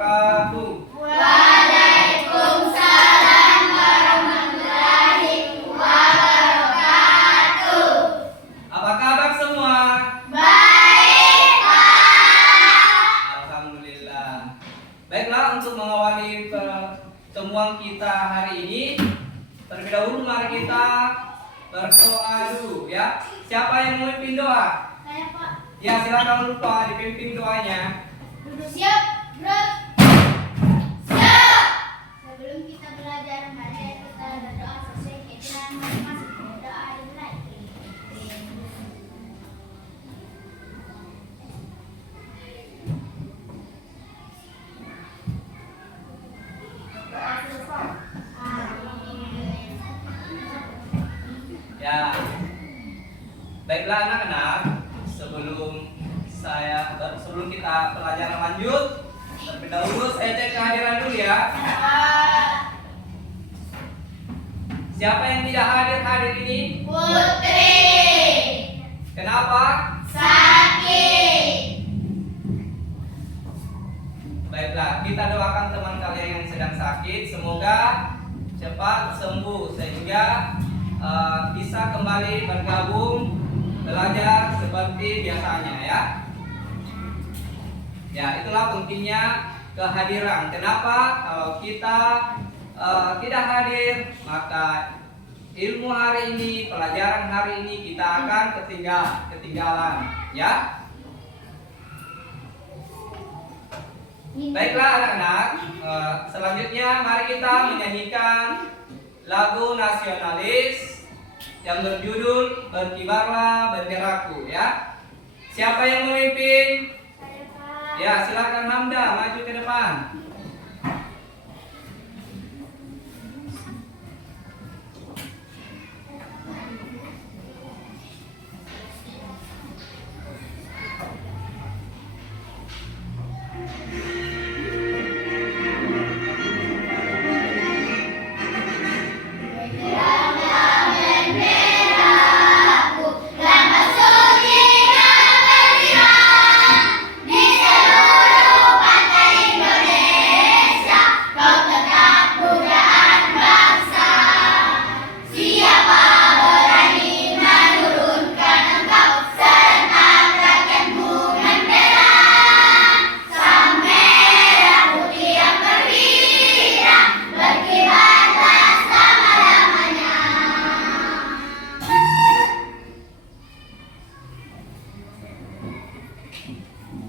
wabarakatuh. Waalaikumsalam warahmatullahi wabarakatuh. Apa kabar semua? Baik, Pak. Alhamdulillah. Baiklah, untuk mengawali pertemuan kita hari ini, terlebih dahulu mari kita berdoa dulu ya. Siapa yang mau memimpin doa? Saya, Pak. Ya, silakan lupa dipimpin doanya. Duduk siap, bro. Siap. Sebelum kita belajar, mari kita berdoa sesuai keinginan masing-masing. Doa dimulai. Doa selesai. Amin. Ya. Baiklah anak-anak, sebelum kita pelajaran lanjut, terlebih dahulu saya cek kehadiran dulu ya. Siapa yang tidak hadir ini? Putri. Kenapa? Sakit. Baiklah, kita doakan teman kalian yang sedang sakit, semoga cepat sembuh sehingga bisa kembali bergabung belajar seperti biasanya ya. Ya, itulah pentingnya kehadiran. Kenapa? Kalau kita tidak hadir, maka ilmu hari ini, pelajaran hari ini kita akan ketinggalan ya. Baiklah anak-anak, selanjutnya mari kita menyanyikan lagu nasionalis yang berjudul Berkibarlah Benderaku ya. Siapa yang memimpin? Saya, Pak. Ya, silakan Hamda maju ke depan. Benderaku lama suci berdirian di seluruh pantai Indonesia. Kau tetap kebudayaan bangsa. Siapa berani menurunkan engkau? Senang rakyatmu menderang. Sang merah putih yang berkilau, berkibarlah selama-lamanya.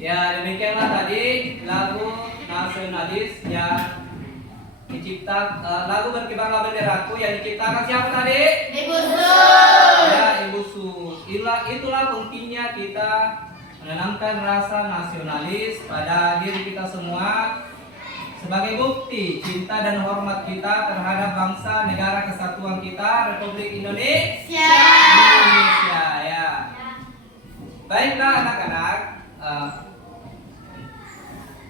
Ya, demikianlah tadi lagu nasionalis yang lagu Berkibarlah Benderaku yang diciptakan siapa tadi? Ibu Sus. Ya, Ibu Sus. Itulah pentingnya kita menanamkan rasa nasionalis pada diri kita semua sebagai bukti cinta dan hormat kita terhadap bangsa negara kesatuan kita Republik Indonesia. Indonesia ya. Baiklah anak-anak,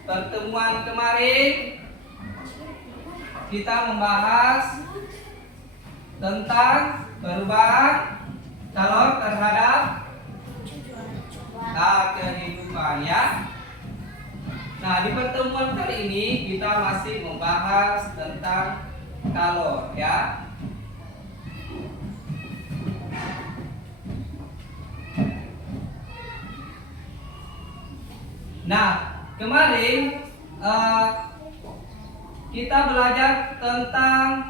pertemuan kemarin kita membahas tentang perubahan calon terhadap kehidupan ya. Nah, di pertemuan kali ini kita masih membahas tentang kalor ya. Nah, kemarin kita belajar tentang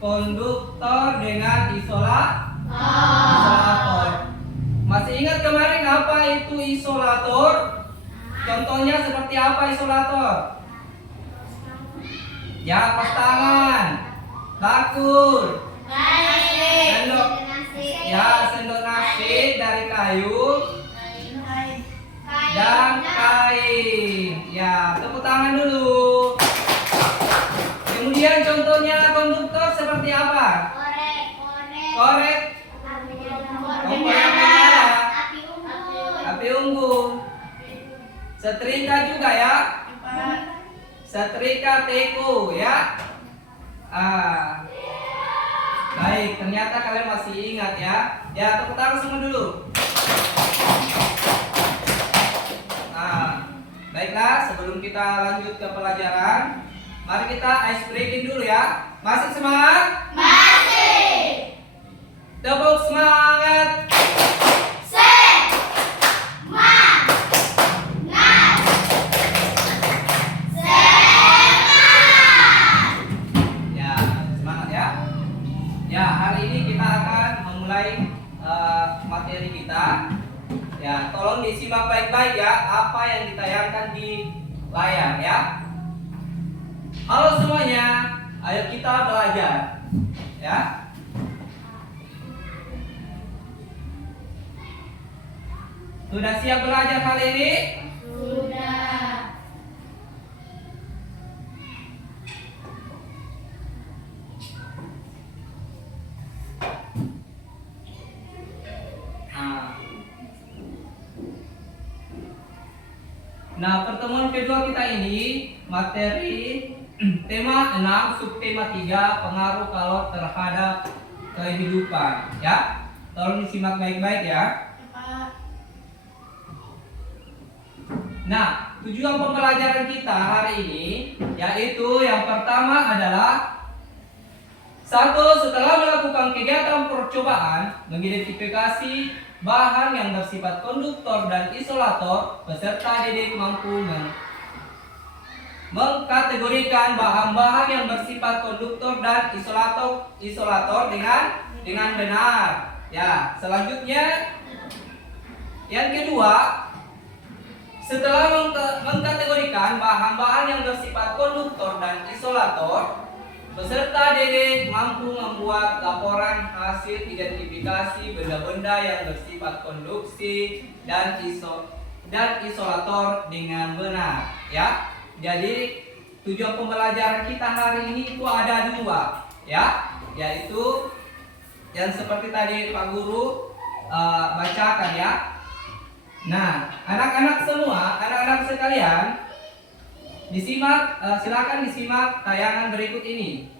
konduktor dengan isolator. Masih ingat kemarin apa itu isolator? Contohnya seperti apa isolator? Ya, pas tangan, bakul, sendok, ya sendok nasi dari kayu dan kain. Ya, tepuk tangan dulu. Kemudian contohnya konduktor seperti apa? Korek, kompor yang menyala, api unggun, setrika juga ya, setrika teko ya. Baik, ternyata kalian masih ingat ya. Ya, tepuk tangan semua dulu. Baiklah, sebelum kita lanjut ke pelajaran, mari kita ice breaking dulu ya. Masih semangat? Masih. Tepuk semangat. Ya, semangat ya. Ya, hari ini kita akan memulai materi kita. Ya, tolong disimak baik-baik ya apa yang ditayangkan di layar ya. Halo semuanya, ayo kita belajar ya. Sudah siap belajar kali ini? Sudah. Nah, pertemuan kedua kita ini materi tema 6 subtema 3 pengaruh kalor terhadap kehidupan ya. Tolong disimak baik-baik ya. Nah, tujuan pembelajaran kita hari ini yaitu yang pertama adalah satu, setelah melakukan kegiatan percobaan mengidentifikasi bahan yang bersifat konduktor dan isolator, peserta didik mampu mengkategorikan bahan-bahan yang bersifat konduktor dan isolator dengan benar. Ya, selanjutnya yang kedua, setelah mengkategorikan bahan-bahan yang bersifat konduktor dan isolator, peserta didik mampu membuat laporan hasil identifikasi benda-benda yang bersifat konduksi dan isolator dengan benar ya. Jadi tujuan pembelajaran kita hari ini itu ada dua ya, yaitu yang seperti tadi Pak Guru bacakan ya. Nah, anak-anak semua, anak-anak sekalian, disimak, silakan disimak tayangan berikut ini.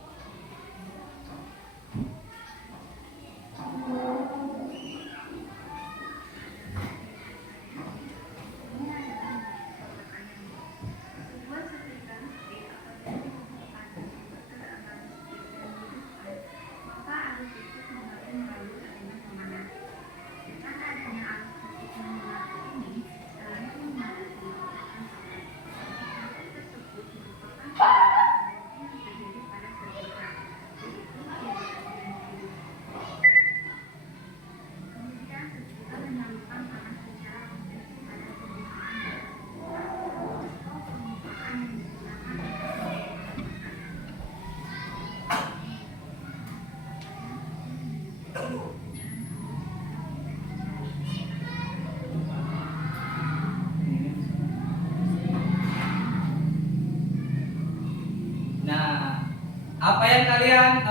Nah, apa yang kalian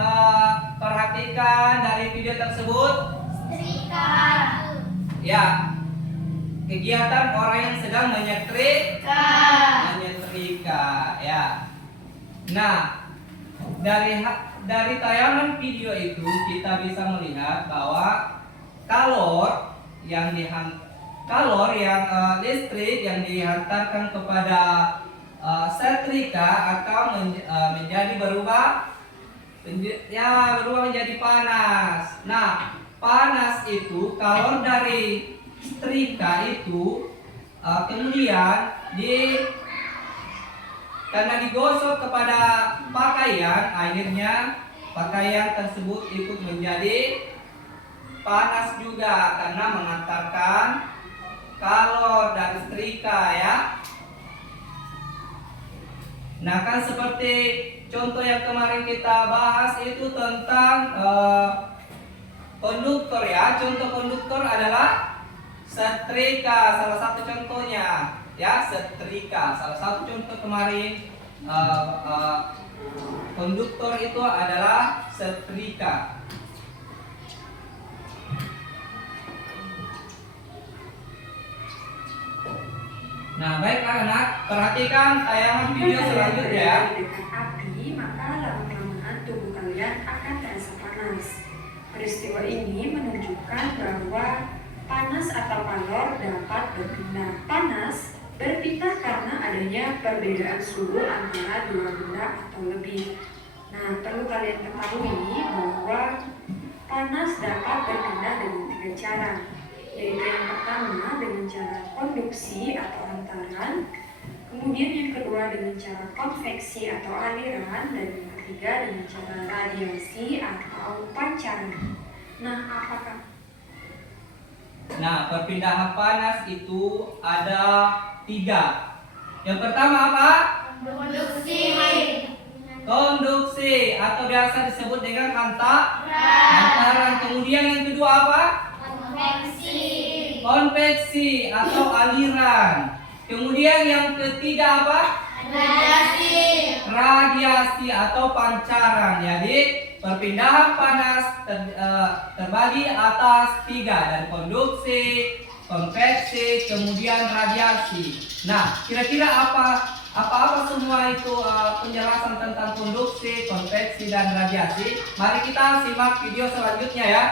perhatikan dari video tersebut? Setrika. Ya, kegiatan orang yang sedang menyetrika ya. Nah, dari tayangan video itu kita bisa melihat bahwa kalor yang listrik yang dihantarkan kepada setrika akan berubah menjadi panas. Nah, panas itu kalor dari setrika itu kemudian karena digosok kepada pakaian, akhirnya pakaian tersebut ikut menjadi panas juga karena mengantarkan kalor dari setrika ya. Nah, kan seperti contoh yang kemarin kita bahas itu tentang konduktor ya. Contoh konduktor adalah setrika, salah satu contohnya ya, setrika. Salah satu contoh kemarin konduktor itu adalah setrika. Nah, baik anak-anak, perhatikan tayangan video selanjutnya ya. Dekat api, maka lama-kelamaan tubuh kalian akan terasa panas. Peristiwa ini menunjukkan bahwa panas atau kalor dapat berpindah. Panas berpindah karena adanya perbedaan suhu antara dua benda atau lebih. Nah, perlu kalian ketahui bahwa panas dapat berpindah dengan tiga cara, yaitu yang pertama dengan cara konduksi atau hantaran, kemudian yang kedua dengan cara konveksi atau aliran, dan yang ketiga dengan cara radiasi atau pancaran. Nah, perpindahan panas itu ada 3. Yang pertama apa? Konduksi. Konduksi atau biasa disebut dengan hantaran. Kemudian yang kedua apa? Konveksi. Konveksi atau aliran. Kemudian yang ketiga apa? Radiasi atau pancaran. Jadi perpindahan panas terbagi atas 3, dari konduksi, konveksi, kemudian radiasi. Nah, kira-kira apa semua itu penjelasan tentang konduksi, konveksi, dan radiasi? Mari kita simak video selanjutnya ya.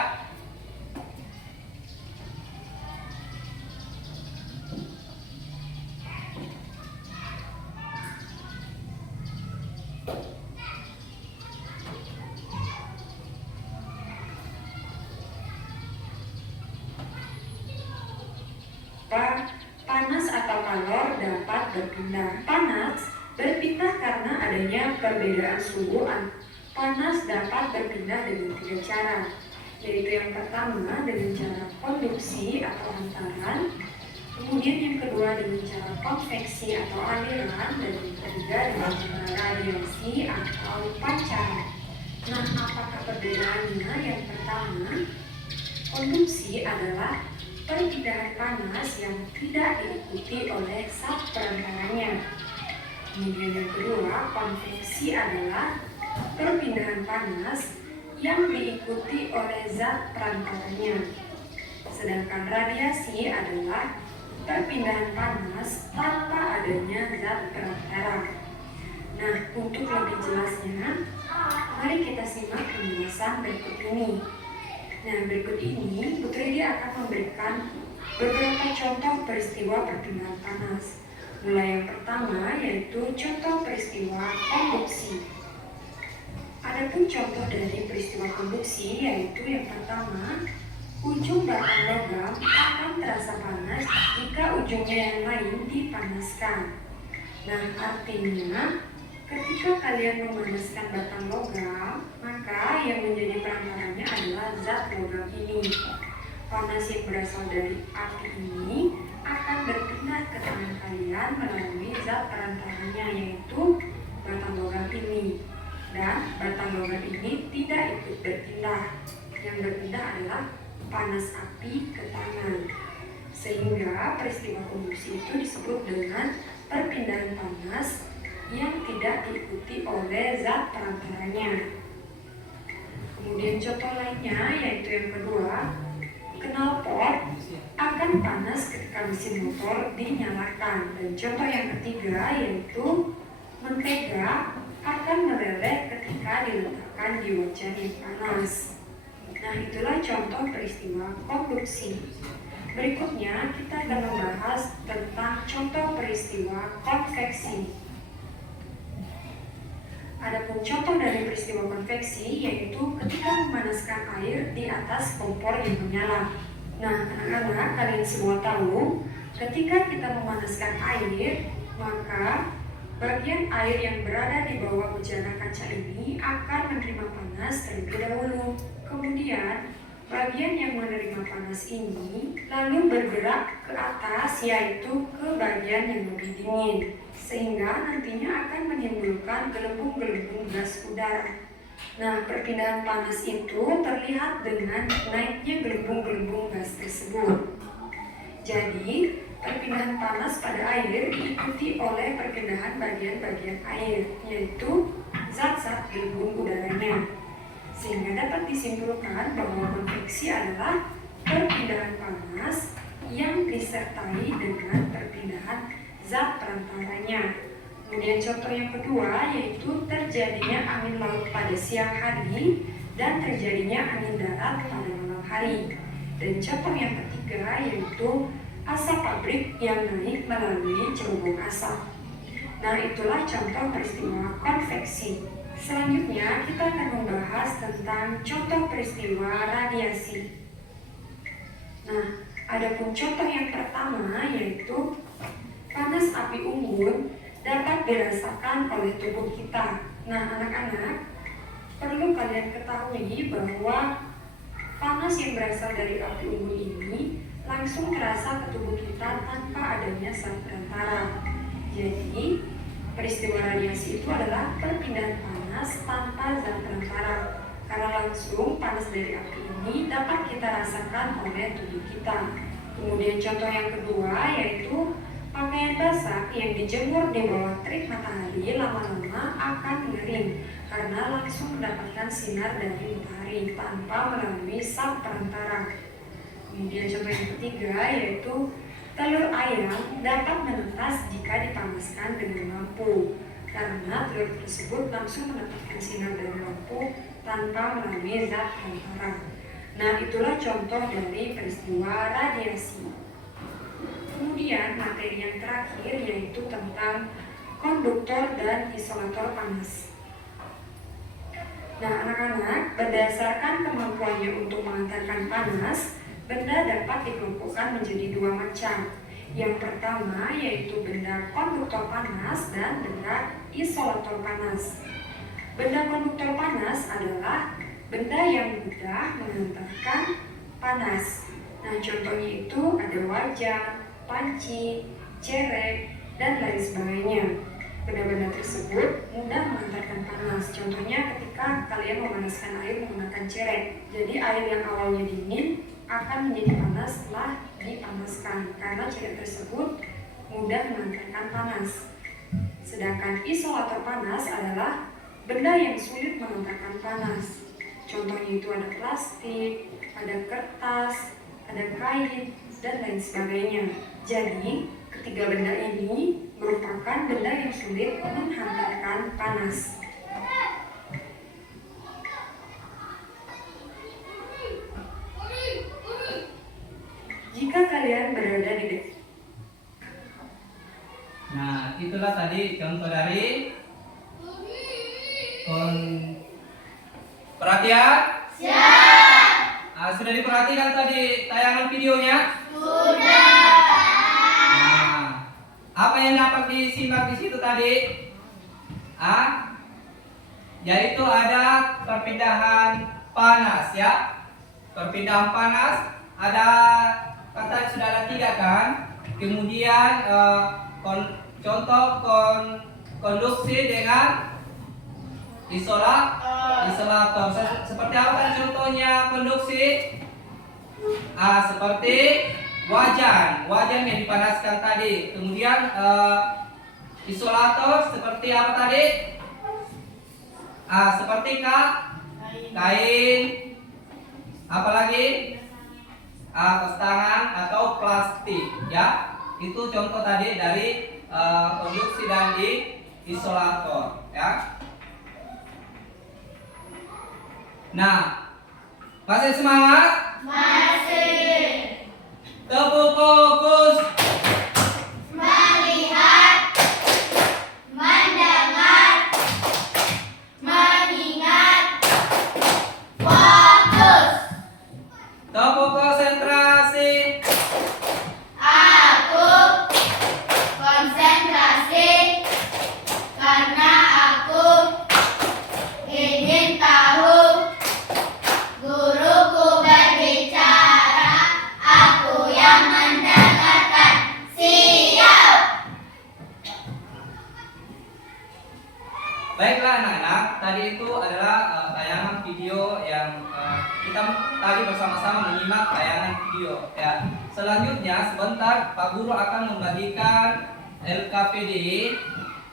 Panas atau kalor dapat berpindah. Panas berpindah karena adanya perbedaan suhu. Panas dapat berpindah dengan 3 cara, yaitu yang pertama dengan cara konduksi atau hantaran, kemudian yang kedua dengan cara konveksi atau aliran, dan yang ketiga dengan cara radiasi atau pancaran. Nah, apakah perbedaannya? Yang pertama, konduksi adalah perpindahan panas yang tidak diikuti oleh zat perantaranya. Kemudian yang kedua, konveksi adalah perpindahan panas yang diikuti oleh zat perantaranya. Sedangkan radiasi adalah perpindahan panas tanpa adanya zat perantara. Nah, untuk lebih jelasnya, mari kita simak penjelasan berikut ini. Nah, berikut ini Putri akan memberikan beberapa contoh peristiwa perpindahan panas. Mulai yang pertama yaitu contoh peristiwa konduksi. Adapun contoh dari peristiwa konduksi yaitu yang pertama, ujung batang logam akan terasa panas jika ujungnya yang lain dipanaskan. Nah, artinya ketika kalian memanaskan batang logam, maka yang menjadi perantaranya adalah zat logam ini. Panas yang berasal dari api ini akan berpindah ke tangan kalian melalui zat perantaranya, yaitu batang logam ini. Dan batang logam ini tidak ikut berpindah. Yang berpindah adalah panas api ke tangan. Sehingga peristiwa konduksi itu disebut dengan perpindahan panas yang tidak diikuti oleh zat perantaranya. Kemudian contoh lainnya yaitu yang kedua, knalpot akan panas ketika mesin motor dinyalakan. Dan contoh yang ketiga yaitu mentega akan meleleh ketika diletakkan di wajan yang panas. Nah, itulah contoh peristiwa konduksi. Berikutnya kita akan membahas tentang contoh peristiwa konveksi. Adapun contoh dari peristiwa konveksi yaitu ketika memanaskan air di atas kompor yang menyala. Nah, anak-anak, kalian semua tahu ketika kita memanaskan air, maka bagian air yang berada di bawah bejana kaca ini akan menerima panas terlebih dahulu. Kemudian bagian yang menerima panas ini lalu bergerak ke atas, yaitu ke bagian yang lebih dingin, sehingga nantinya akan menimbulkan gelembung-gelembung gas udara. Nah, perpindahan panas itu terlihat dengan naiknya gelembung-gelembung gas tersebut. Jadi, perpindahan panas pada air diikuti oleh perpindahan bagian-bagian air, yaitu zat-zat gelembung udaranya. Sehingga dapat disimpulkan bahwa konveksi adalah perpindahan panas yang disertai dengan perpindahan zat perantaranya. Kemudian contoh yang kedua yaitu terjadinya angin laut pada siang hari dan terjadinya angin darat pada malam hari. Dan contoh yang ketiga yaitu asap pabrik yang naik melalui cerubung asap. Nah, itulah contoh peristiwa konveksi. Selanjutnya, kita akan membahas tentang contoh peristiwa radiasi. Nah, adapun contoh yang pertama yaitu panas api unggun dapat dirasakan oleh tubuh kita. Nah, anak-anak, perlu kalian ketahui bahwa panas yang berasal dari api unggun ini langsung terasa ke tubuh kita tanpa adanya zat perantara. Jadi, peristiwa radiasi itu adalah perpindahan panas tanpa zat perantara. Karena langsung panas dari api ini dapat kita rasakan oleh tubuh kita. Kemudian contoh yang kedua yaitu pakaian basah yang dijemur di bawah terik matahari lama-lama akan mengering karena langsung mendapatkan sinar dari matahari tanpa melalui zat perantara. Kemudian contoh yang ketiga yaitu telur ayam dapat menetas jika dipanaskan dengan lampu karena telur tersebut langsung mendapatkan sinar dari lampu tanpa melalui zat perantara. Nah, itulah contoh dari peristiwa radiasi. Kemudian materi yang terakhir yaitu tentang konduktor dan isolator panas. Nah, anak-anak, berdasarkan kemampuannya untuk mengantarkan panas, benda dapat dikelompokkan menjadi dua macam. Yang pertama yaitu benda konduktor panas dan benda isolator panas. Benda konduktor panas adalah benda yang mudah mengantarkan panas. Nah, contohnya itu ada wajan, panci, cerek, dan lain sebagainya. Benda-benda tersebut mudah mengantarkan panas. Contohnya ketika kalian memanaskan air menggunakan cerek. Jadi air yang awalnya dingin akan menjadi panas setelah dipanaskan karena cerek tersebut mudah mengantarkan panas. Sedangkan isolator panas adalah benda yang sulit mengantarkan panas. Contohnya itu ada plastik, ada kertas, ada kain, dan lain sebagainya. Jadi, ketiga benda ini merupakan benda yang sulit menghantarkan panas. Jika kalian berada di Nah, itulah tadi contoh dari perhatian. Sudah diperhatikan tadi tayangan videonya? Sudah. Nah, apa yang dapat disimak di situ tadi? Yaitu ada perpindahan panas ya. Perpindahan panas ada kata sudah ada 3 kan? Kemudian contoh konduksi dengan isolator. Seperti apa kan contohnya konduksi? Seperti wajan yang dipanaskan tadi. Kemudian isolator seperti apa tadi? Seperti kain. Apalagi kaos tangan atau plastik ya. Itu contoh tadi dari konduksi dan isolator ya. Nah, masih semangat? Masih. Tepuk fokus. Melihat, mendengar, mengingat, fokus. Tepuk konsentrasi. Aku konsentrasi karena aku ingin tahu guruku berbicara, aku yang mendengarkan. Siap. Baiklah anak-anak, tadi itu adalah tayangan video yang kita tadi bersama-sama menyimak tayangan video ya. Selanjutnya sebentar Pak Guru akan membagikan LKPD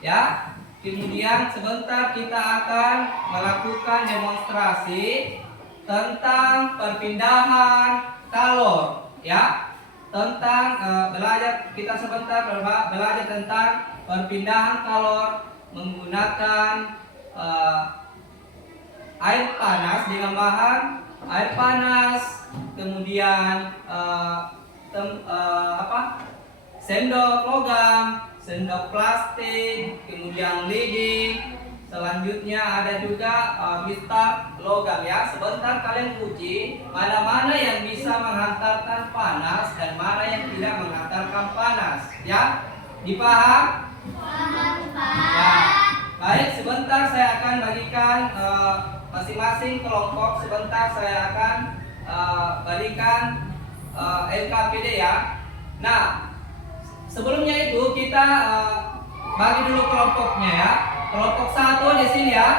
ya. Kemudian sebentar kita akan melakukan demonstrasi tentang perpindahan kalor ya. Tentang kita sebentar belajar tentang perpindahan kalor menggunakan air panas dengan bahan air panas, kemudian sendok logam, sendok plastik, kemudian lidi. Selanjutnya ada juga mistar logam ya. Sebentar kalian uji mana-mana yang bisa menghantarkan panas dan mana yang tidak menghantarkan panas ya. Dipaham? Paham, Ya. Pak. Baik, sebentar saya akan bagikan masing-masing kelompok. Sebentar saya akan berikan LKPD ya. Nah, sebelumnya itu kita bagi dulu kelompoknya ya. Kelompok 1 di sini ya.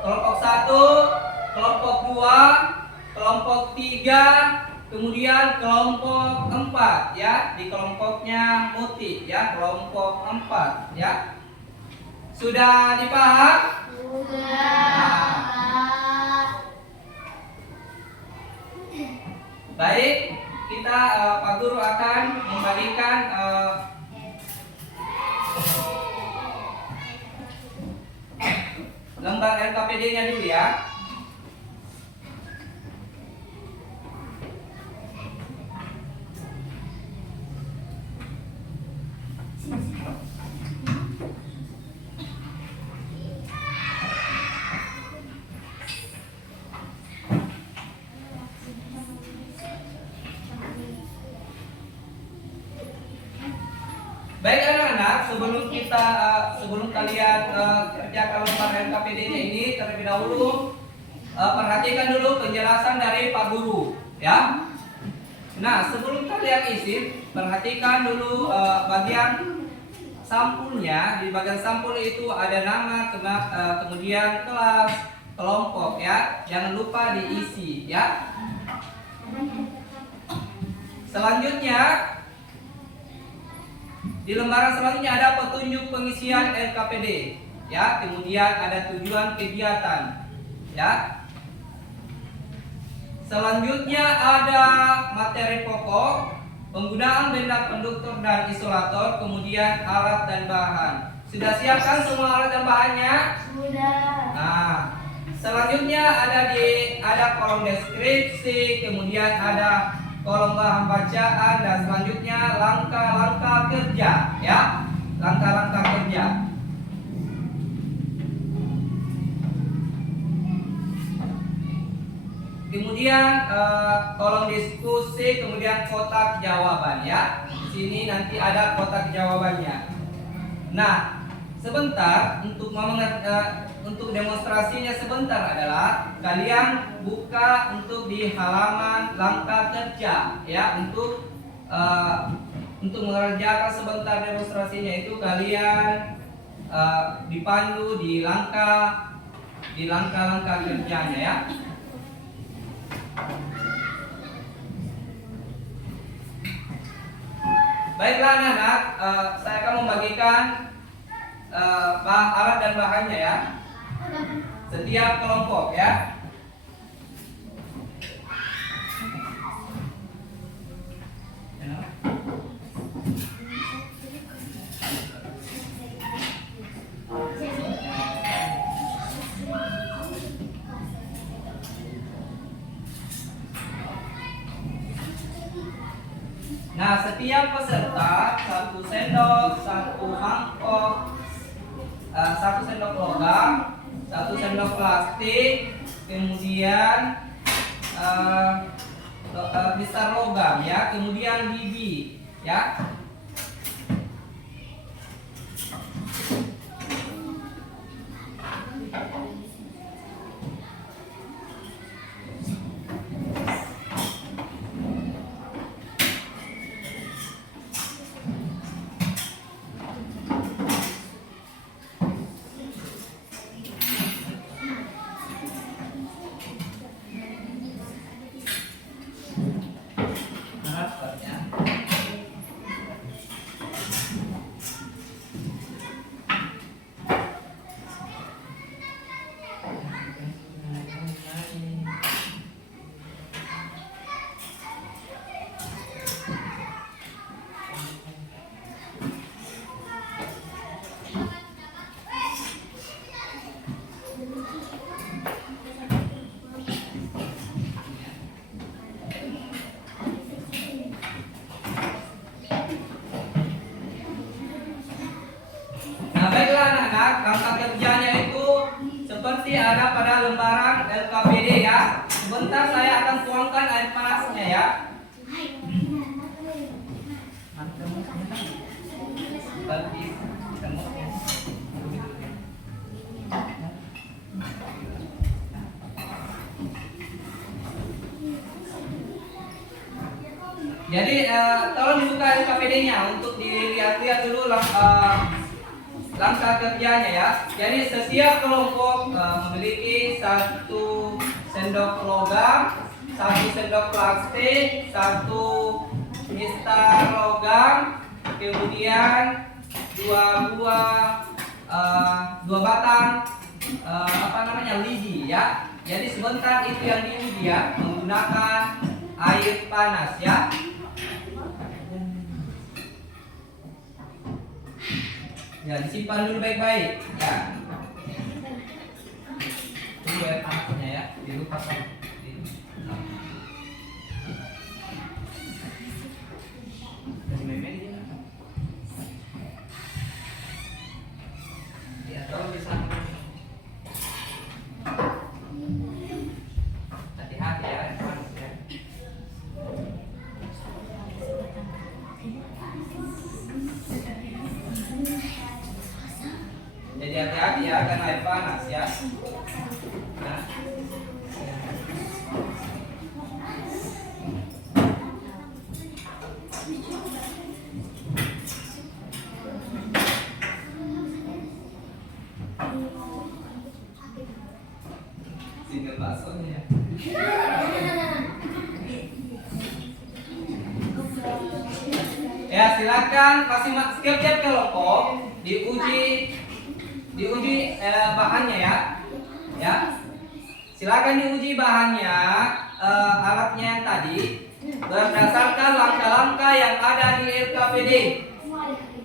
Kelompok 1, kelompok 2, kelompok 3, kemudian kelompok 4 ya. Di kelompoknya Muti ya, kelompok 4 ya. Sudah dipaham? Sudah. Baik, kita Pak Guru akan membagikan lembar LKPD-nya dulu ya. Baik anak-anak, sebelum kalian kerjakan lembar LKPD-nya ini terlebih dahulu perhatikan dulu penjelasan dari Pak Guru ya. Nah, sebelum kalian isi, perhatikan dulu bagian sampulnya. Di bagian sampul itu ada nama, kemudian kelas, kelompok ya. Jangan lupa diisi ya. Selanjutnya di lembaran selanjutnya ada petunjuk pengisian LKPD ya, kemudian ada tujuan kegiatan ya. Selanjutnya ada materi pokok, penggunaan benda konduktor dan isolator, kemudian alat dan bahan. Sudah siapkan semua alat dan bahannya? Sudah. Nah, selanjutnya ada kolom deskripsi, kemudian ada kolom bahan bacaan, dan selanjutnya langkah-langkah kerja ya. Langkah-langkah kerja. Kemudian kolom diskusi, kemudian kotak jawaban ya. Di sini nanti ada kotak jawabannya. Nah, sebentar untuk demonstrasinya sebentar adalah kalian buka untuk di halaman langkah kerja ya. Untuk mengerjakan sebentar demonstrasinya itu kalian dipandu di langkah-langkah kerjanya ya. Baiklah anak-anak, saya akan membagikan alat dan bahannya ya. Setiap kelompok ya. Nah, setiap peserta satu sendok, satu mangkok, satu sendok logam, satu sendok plastik, kemudian besar logam ya, kemudian bibi ya. kerjanya itu seperti ada pada lembaran LKPD ya. Sebentar saya akan tuangkan air panasnya ya. Jadi tolong dibuka LKPD-nya untuk dilihat-lihat dulu langkah kerjanya ya. Jadi setiap kelompok memiliki 1 sendok logam, 1 sendok plastik, 1 mistar logam, kemudian 2 batang lidi ya. Jadi sebentar itu yang diuji ya menggunakan air panas ya. Ya, disimpan dulu baik-baik ya. Tunggu air panasnya ya, dilupaskan. Ya, tolong bisa. Hati-hati ya, air panas ya. Jadi hati-hati ya karena air panas ya. Nah. Single baksonya. Ya silakan setiap kelompok diuji bahannya ya. Ya. Silakan diuji bahannya, alatnya yang tadi berdasarkan langkah-langkah yang ada di LKPD.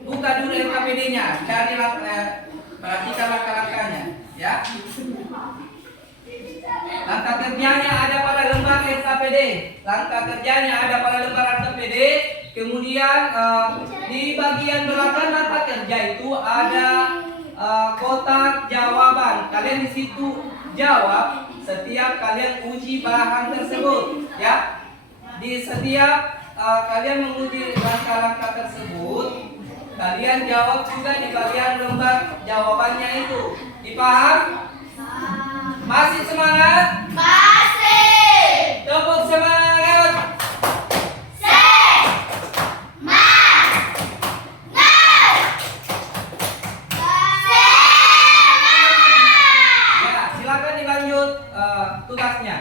Buka dulu LKPD-nya, cari perhatikan langkah-langkahnya, ya. Langkah kerjanya ada pada lembar LKPD. Langkah kerjanya ada pada lembar LKPD. Kemudian di bagian belakang langkah kerja itu ada kotak jawaban. Kalian di situ jawab setiap kalian uji bahan tersebut, ya. Di setiap kalian menguji langkah-langkah tersebut, kalian jawab juga di bagian lembar jawabannya itu. Dipaham? Masih semangat? Masih. Tepuk semangat. Ya, silakan dilanjut tugasnya.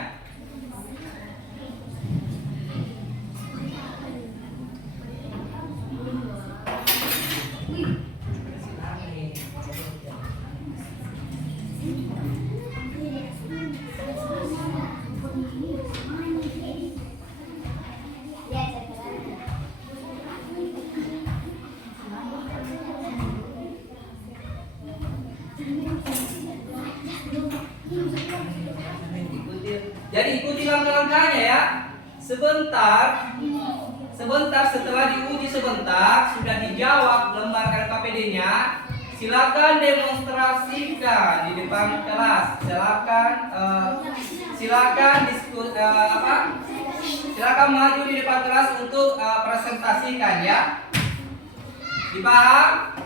Jadi ikuti langkah-langkahnya ya. Sebentar setelah diuji sebentar sudah dijawab lembar LKPD-nya, silakan demonstrasikan di depan kelas. Silakan maju di depan kelas untuk presentasikan ya. Dipaham?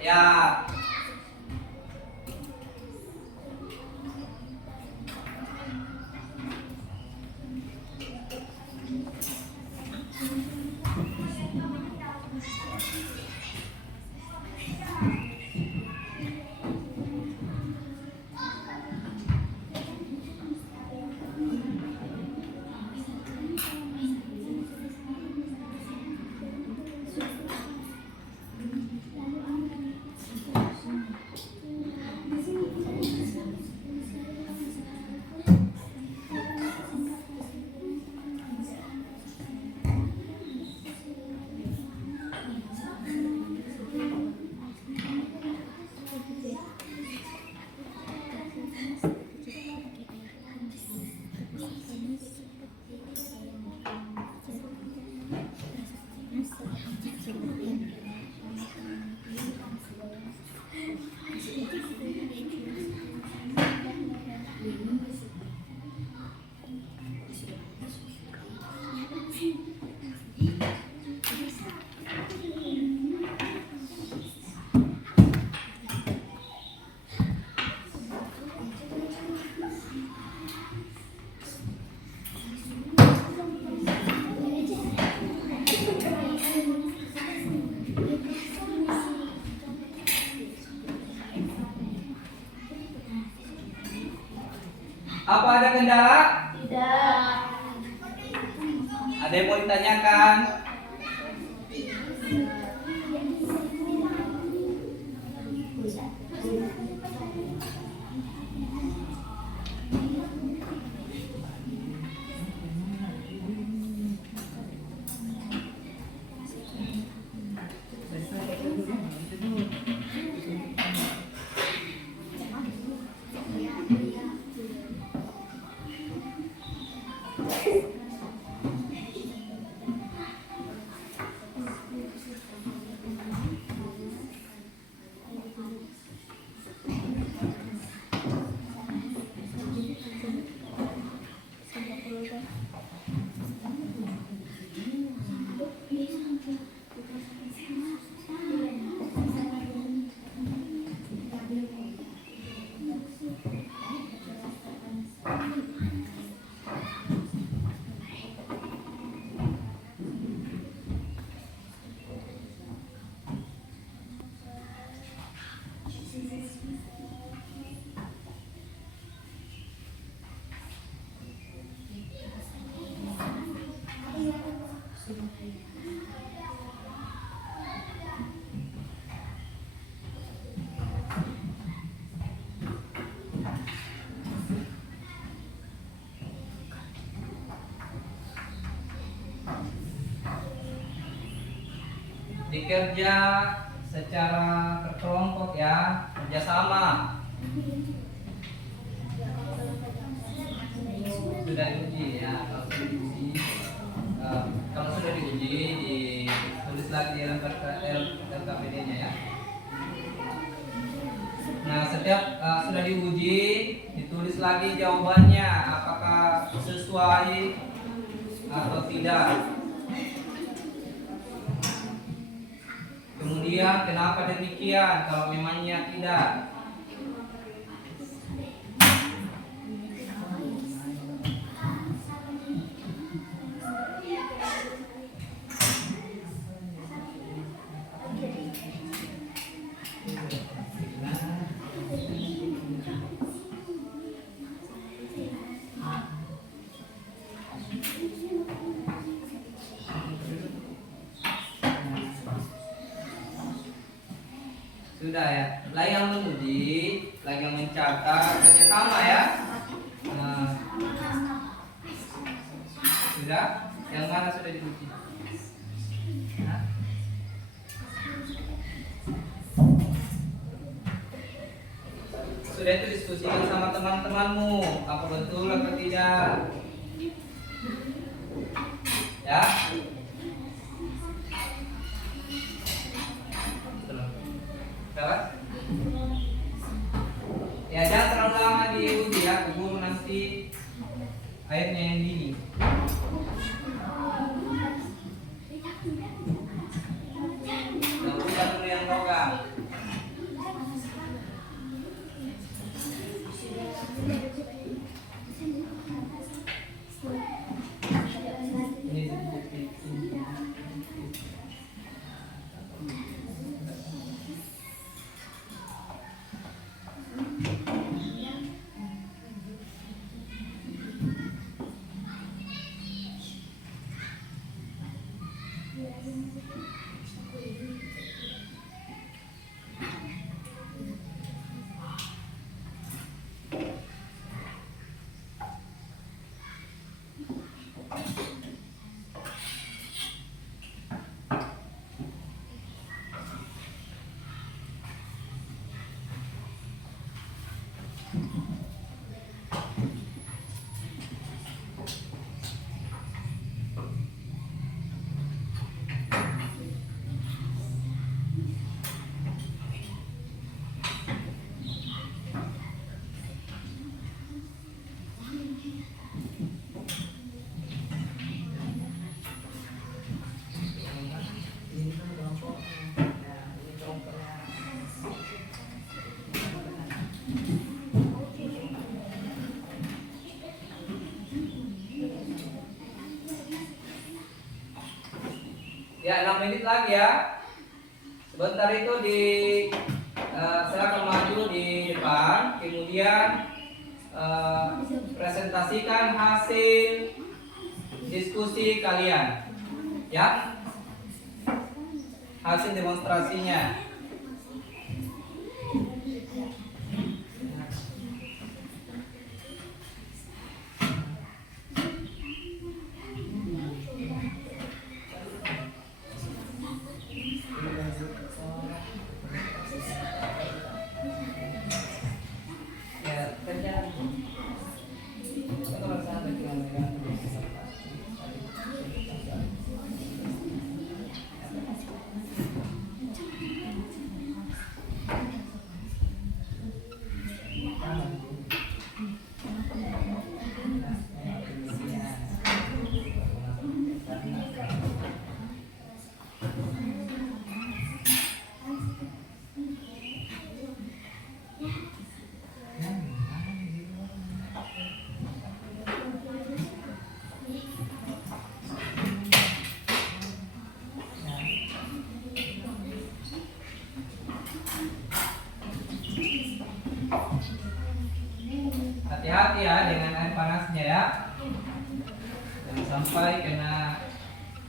Ya. Apa ada kendala? Tidak. Ada yang mau ditanyakan? Dikerja secara berkelompok ya, kerjasama. Sudah diuji ya, kalau sudah diuji, kalau sudah diuji ditulis lagi di LKPD-nya ya. Nah, setiap sudah diuji ditulis lagi jawabannya, apakah sesuai atau tidak. Kemudian kenapa demikian kalau memangnya tidak? Sudah ya, lah yang menguji, lagi yang mencatat, kerjasama ya. Nah, sudah, yang mana sudah diuji? Nah. Sudah itu diskusikan sama teman-temanmu, apa betul atau tidak? Ya. Dapat? Ya jangan terlalu lama diuji ya, keburu nanti airnya yang dingin. Nah, bukan dulu yang logam. Ya 6 menit lagi ya. Sebentar itu silakan maju di depan, kemudian presentasikan hasil diskusi kalian, ya, hasil demonstrasinya. Hati-hati ya dengan air panasnya ya, jangan sampai kena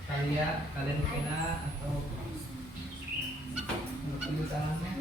kalian kena atau melukai tangannya.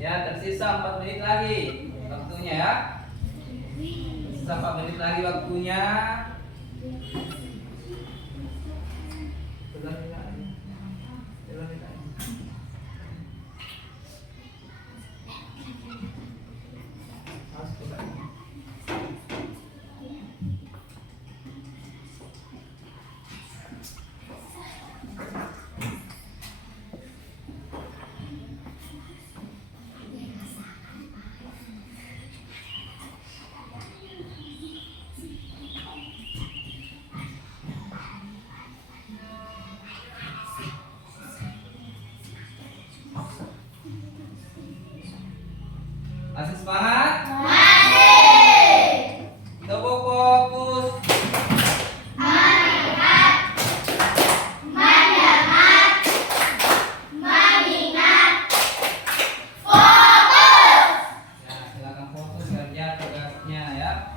Ya, tersisa 4 menit lagi waktunya ya. Tersisa 4 menit lagi waktunya. Masih semangat? Masih. Coba fokus. Melihat, mendengar, mengingat. Fokus. Ya, silakan fokus kerja tugasnya ya.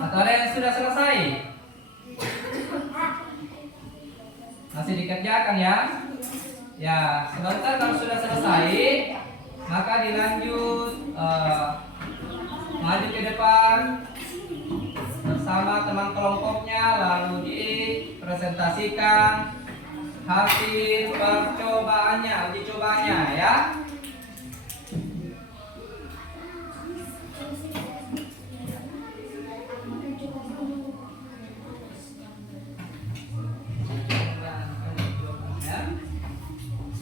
Atau ada yang sudah selesai? Masih dikerjakan ya? Ya, sebentar kalau sudah selesai, maka dilanjut maju ke depan bersama teman kelompoknya, lalu dipresentasikan hasil percobaannya, uji cobanya ya.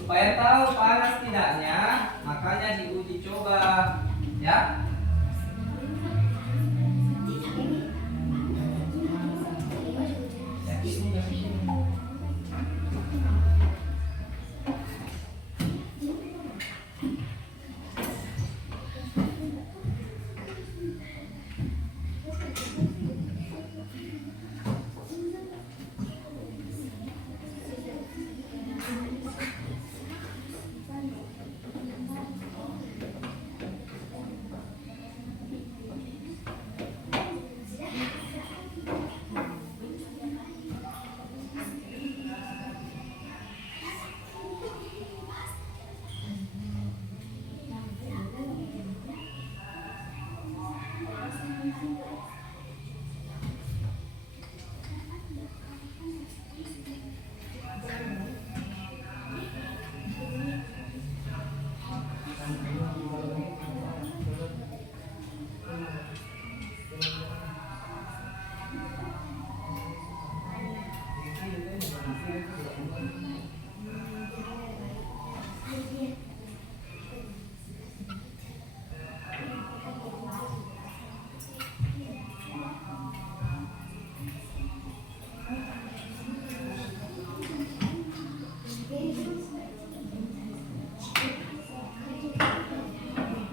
Supaya tahu panas tidaknya, makanya diuji coba, ya.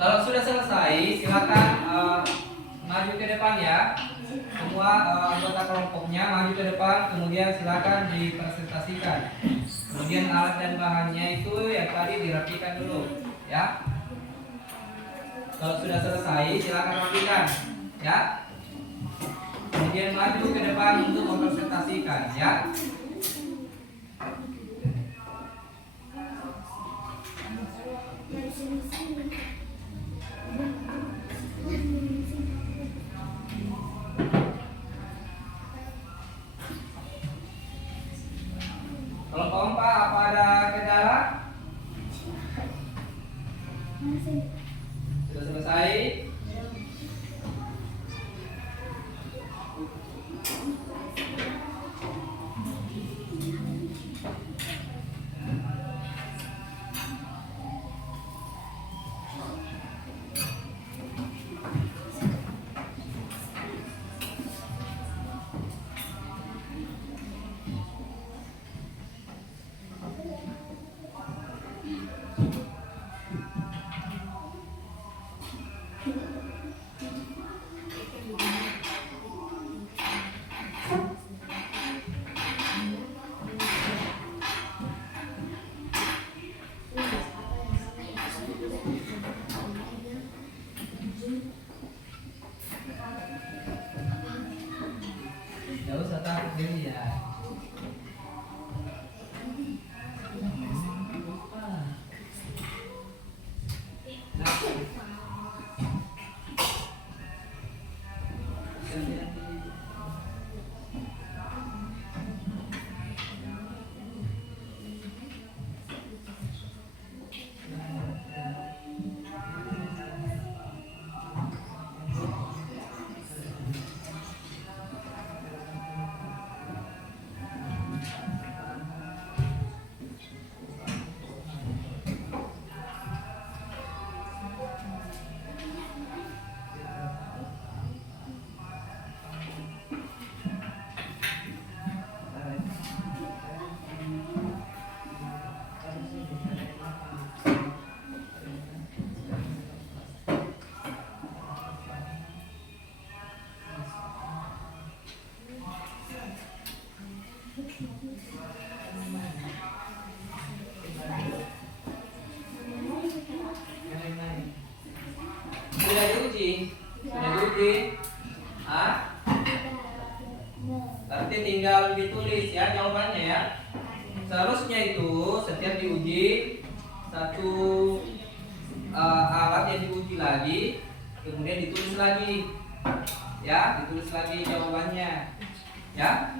Kalau sudah selesai, silakan maju ke depan ya. Semua anggota kelompoknya maju ke depan, kemudian silakan dipresentasikan. Kemudian alat dan bahannya itu yang tadi dirapikan dulu, ya. Kalau sudah selesai, silakan rapikan, ya. Kemudian maju ke depan untuk mempresentasikan, ya. Kelompok 4, apa ada kendala? Sudah selesai? Gak usah takut diri ya. Sudah diuji? Sudah diuji? Ah? Nanti tinggal ditulis ya jawabannya ya. Seharusnya itu setiap diuji satu alat yang diuji lagi, kemudian ditulis lagi, ya, ditulis lagi jawabannya, ya.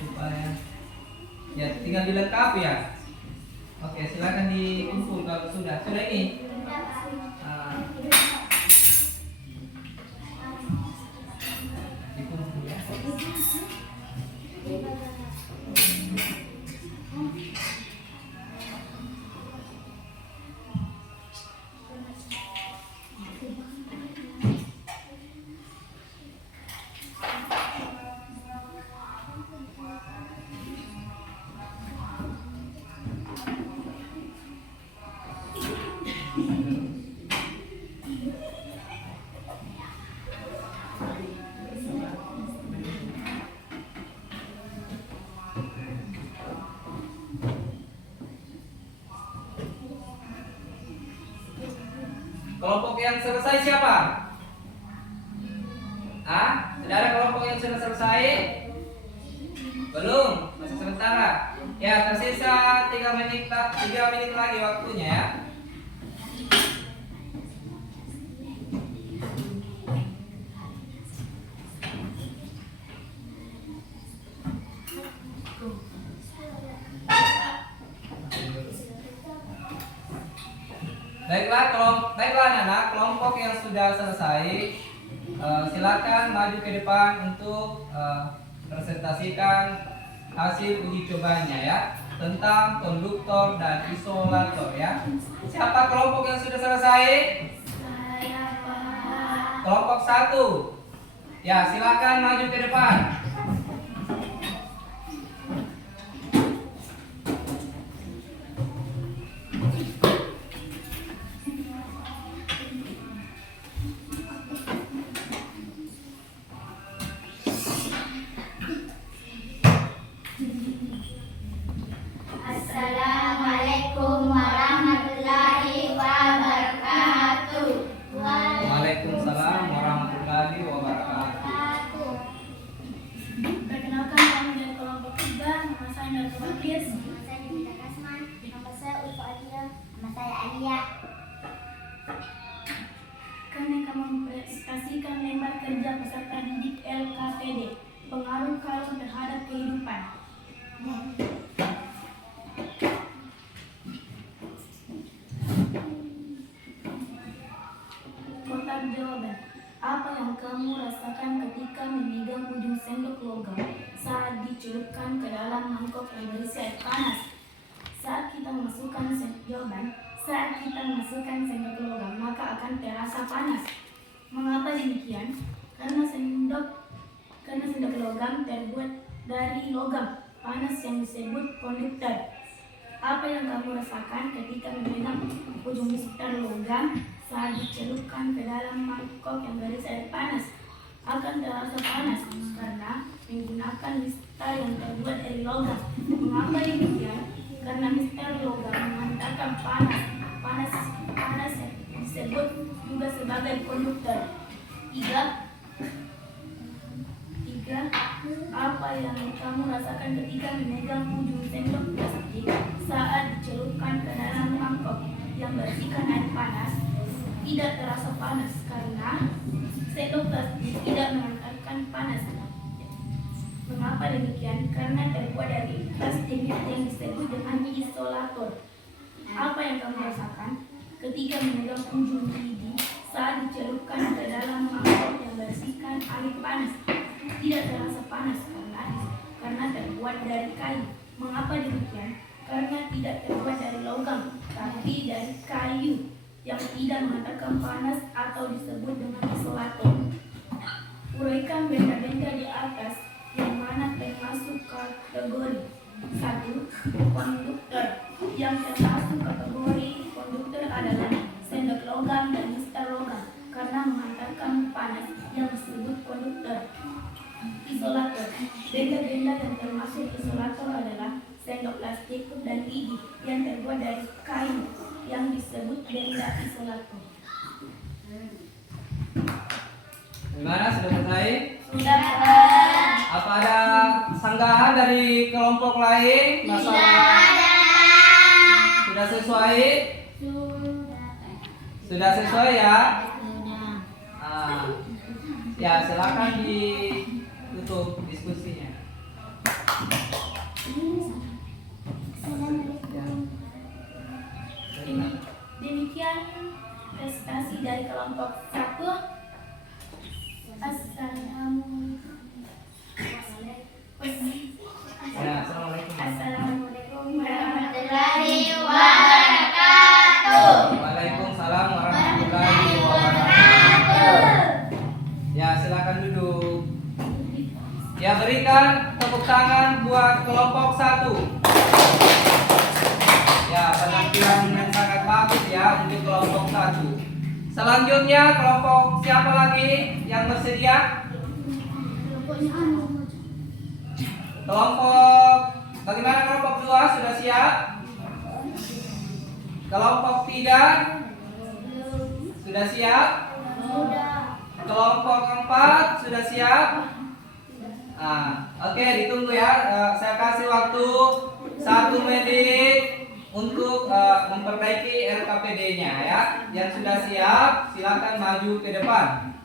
Supaya ya tinggal dilengkapi ya. Oke, silakan dikumpul kalau sudah ini. Dikumpul ya. Kelompok yang selesai siapa? Sudah ada kelompok yang sudah selesai? Belum, masih sementara. Ya, tersisa 3 menit lagi waktunya ya. Baiklah anak-anak, kelompok yang sudah selesai silakan maju ke depan untuk presentasikan hasil uji cobanya ya, tentang konduktor dan isolator ya. Siapa kelompok yang sudah selesai? Saya Pak. Kelompok 1. Ya, silakan maju ke depan. Assalamualaikum warahmatullahi wabarakatuh. Waalaikumsalam warahmatullahi wabarakatuh. Perkenalkan kami dari kelompok 3, nama saya Narto Bakis. Nama saya Devita Kasman. Nama saya Ulfa Alia. Nama saya Alia. Kami akan mempresentasikan lembar kerja peserta didik LKPD, pengaruh kalung terhadap kehidupan. Kotak jawaban. Apa yang kamu rasakan ketika memegang ujung sendok logam saat dicelupkan ke dalam mangkok yang berisi air panas? Saat kita memasukkan sendok logam, maka akan terasa panas. Mengapa demikian? Karena sendok logam terbuat dari logam panas yang disebut konduktor. Apa yang kamu rasakan ketika memegang ujung mistar logam saat dicelupkan ke dalam mangkok yang berisi air panas? Akan terasa panas karena menggunakan mistar yang terbuat dari logam. Mengapa demikian? Karena mistar logam mengantarkan panas yang disebut juga sebagai konduktor. 3. Apa yang kamu rasakan ketika memegang ujung sendok plastik saat dicelupkan ke dalam mangkok yang berisikan air panas? Tidak terasa panas karena sendok plastik tidak mengantarkan panas. Mengapa demikian? Karena terbuat dari plastik yang disebut dengan isolator. Apa yang kamu rasakan ketika memegang ujung lidi saat dicelupkan ke dalam mangkok yang berisikan air panas? Tidak terasa panas karena terbuat dari kayu. Mengapa demikian? Karena tidak terbuat dari logam, tapi dari kayu yang tidak mengantarkan panas atau disebut dengan isolator. Uraikan benda-benda di atas yang mana termasuk kategori 1. Konduktor. Yang termasuk kategori konduktor adalah sendok logam dan mistar logam karena mengantarkan panas yang disebut konduktor. Isolator. Benda-benda yang termasuk isolator adalah sendok plastik dan lidi yang terbuat dari kayu yang disebut benda isolator. Gimana, sudah selesai? Sudah, Pak. Apa ada sanggahan dari kelompok lain? Sudah sesuai? Sudah sesuai ya? Ya, silakan ditutup diskusinya. Demikian prestasi dari kelompok 1. Assalamualaikum. Ya, assalamualaikum. Assalamualaikum Warahmatullahi wabarakatuh. Waalaikumsalam warahmatullahi wabarakatuh. Ya, silakan duduk. Ya, berikan tepuk tangan buat kelompok 1. Ya, penampilan yang sangat bagus ya untuk kelompok 1. Selanjutnya kelompok siapa lagi yang bersedia? Kelompok bagaimana kelompok 2 sudah siap? Kelompok 3 sudah Sudah siap? Sudah. Kelompok 4 sudah siap? Oke, ditunggu ya. Saya kasih waktu 1 menit untuk memperbaiki LKPD-nya ya. Yang sudah siap, silakan maju ke depan.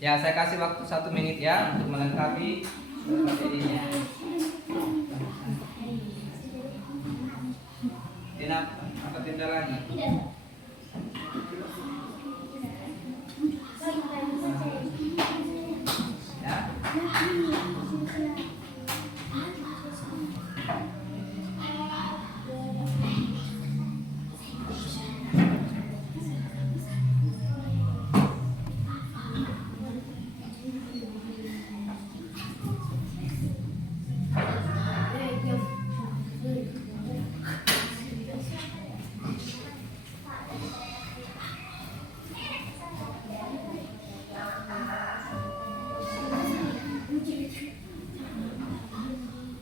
Ya, saya kasih waktu 1 menit ya untuk melengkapi LKPD-nya. Kenapa? Apa kendalanya? Ya.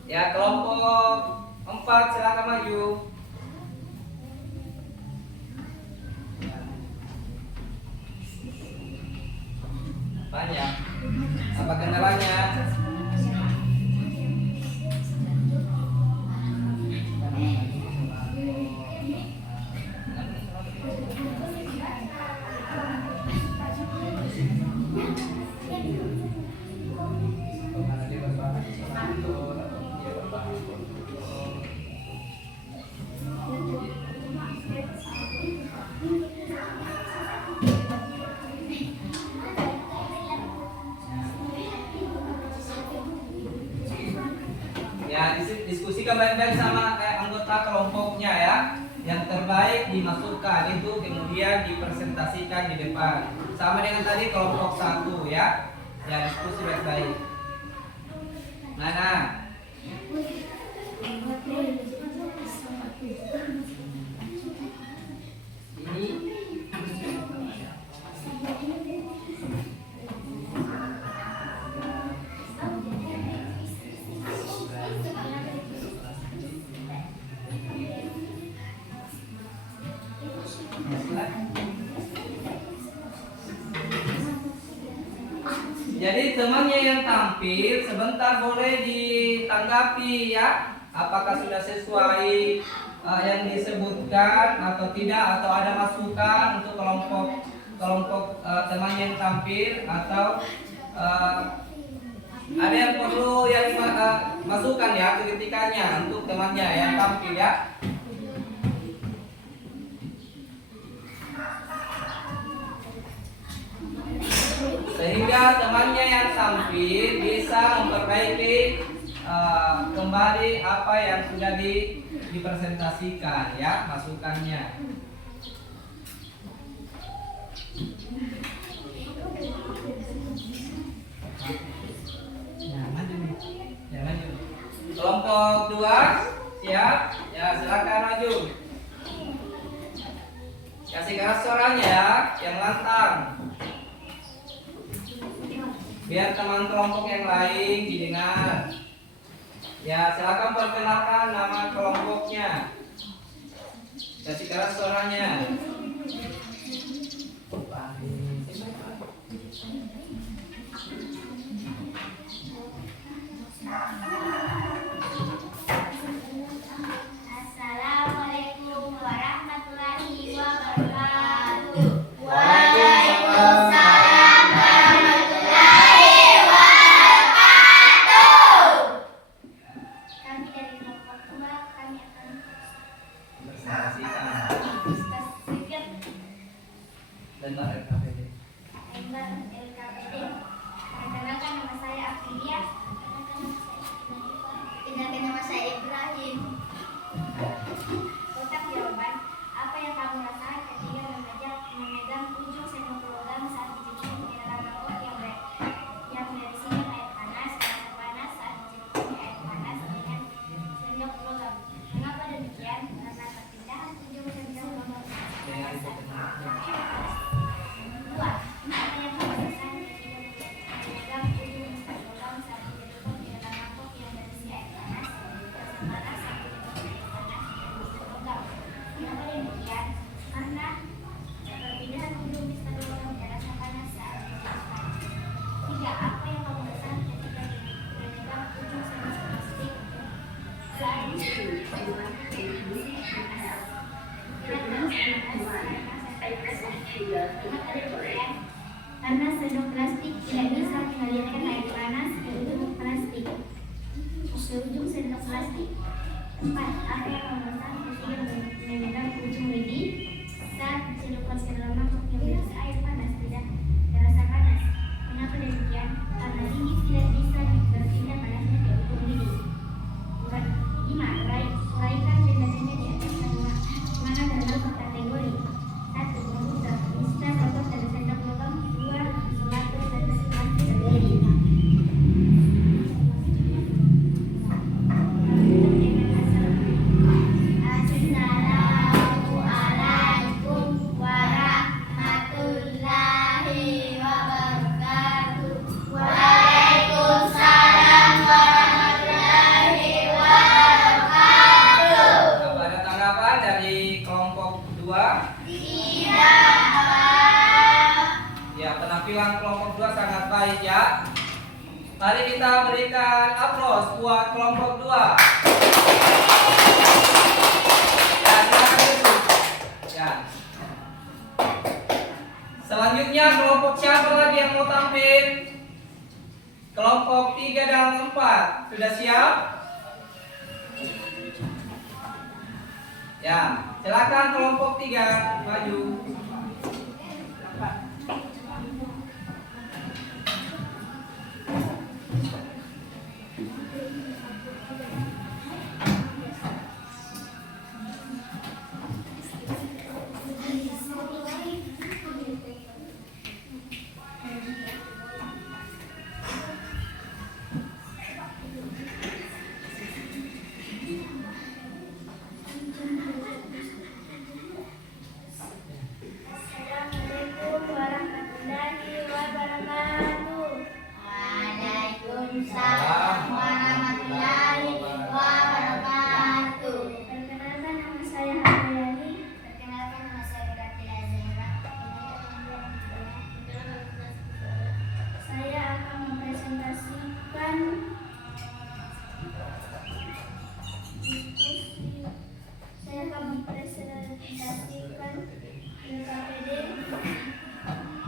Ya, kelompok 4 silakan maju. Banyak. Apa kendalanya? Ya, diskusikan baik-baik sama anggota kelompoknya ya. Yang terbaik dimasukkan itu kemudian dipresentasikan di depan. Sama dengan tadi kelompok 1 ya. Ya, diskusi baik-baik. Mana? Ini jadi temannya yang tampil sebentar boleh ditanggapi ya, apakah sudah sesuai yang disebutkan atau tidak, atau ada masukan untuk kelompok temannya yang tampil, atau ada yang perlu yang masukan ya kritikannya untuk temannya yang tampil ya. Sehingga temannya yang tampil bisa memperbaiki kembali apa yang sudah dipresentasikan ya, masukannya. Ya, maju. Kelompok 2 siap? Ya, silakan maju. Kasih keras suaranya ya, yang lantang. Biar teman kelompok yang lain didengar. Ya, silakan perkenalkan nama kelompoknya. Kasih keras suaranya. Assalamualaikum warahmatullahi wabarakatuh. Waalaikumsalam warahmatullahi wabarakatuh. Kami dari kelompok 2, kami akan presentasikan presentasikan dan LKPD. tentang LKPD. sendok plastik tidak bisa mengalirkan air panas ke ujung plastik. Ke ujung sendok plastik. 4. Apa yang membuat kursi yang memegang ujung lidi saat dicelupkan ke dalam mangkok yang berisi air panas tidak terasa panas? Mengapa demikian? Karena lidi tidak bisa berpindah panasnya ke ujung lidi. 5. Uraikan benda-benda di atas mana termasuk kategori 1. Komputer, instan, robot, dan sendok logam. 2. Isolator dan plastik berdiri. Assalamualaikum warahmatullahi wabarakatuh. Waalaikumsalam warahmatullahi wabarakatuh. Apa ada tanggapan dari kelompok 2? Ya, penampilan kelompok 2 sangat baik ya. Mari kita berikan aplaus buat kelompok 2. Dan silakan duduk. Ya. Selanjutnya kelompok siapa lagi yang mau tampil? Kelompok 3 dan 4. Sudah siap? Ya, silakan kelompok 3 maju. Assalamualaikum warahmatullahi wabarakatuh. Waalaikumsalam warahmatullahi wabarakatuh. Perkenalkan, nama saya Haryani. Perkenalkan, nama saya Rati Azera. Saya akan mempresentasikan LKPD